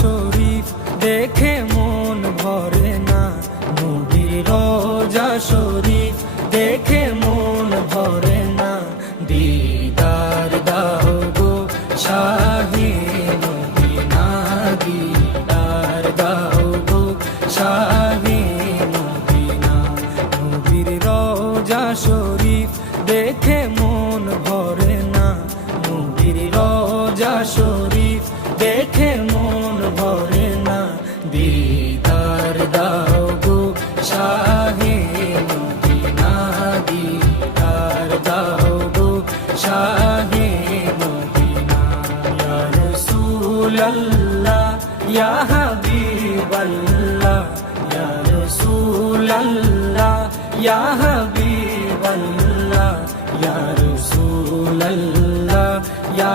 শরীফ দেখে মন ভরে না, নবীর রোজা শরীফ দেখে মন ভরে না। দিদার দাও গো শাহে মদিনা, দিদার দাও গো শাহে মদিনা। নবীর রোজা শরীফ দেখে মন ভরে না, নবীর রোজা শরীফ দেখে মন ভরে না। দিদার দাও গো শাহে মদিনা, দিদার দাও গো শাহে মদিনা। ইয়া রাসূলাল্লাহ ইয়া হাবিবাল্লাহ, ইয়া রাসূলাল্লাহ ইয়া হাবিবাল্লাহ, ইয়া রাসূলাল্লাহ ইয়া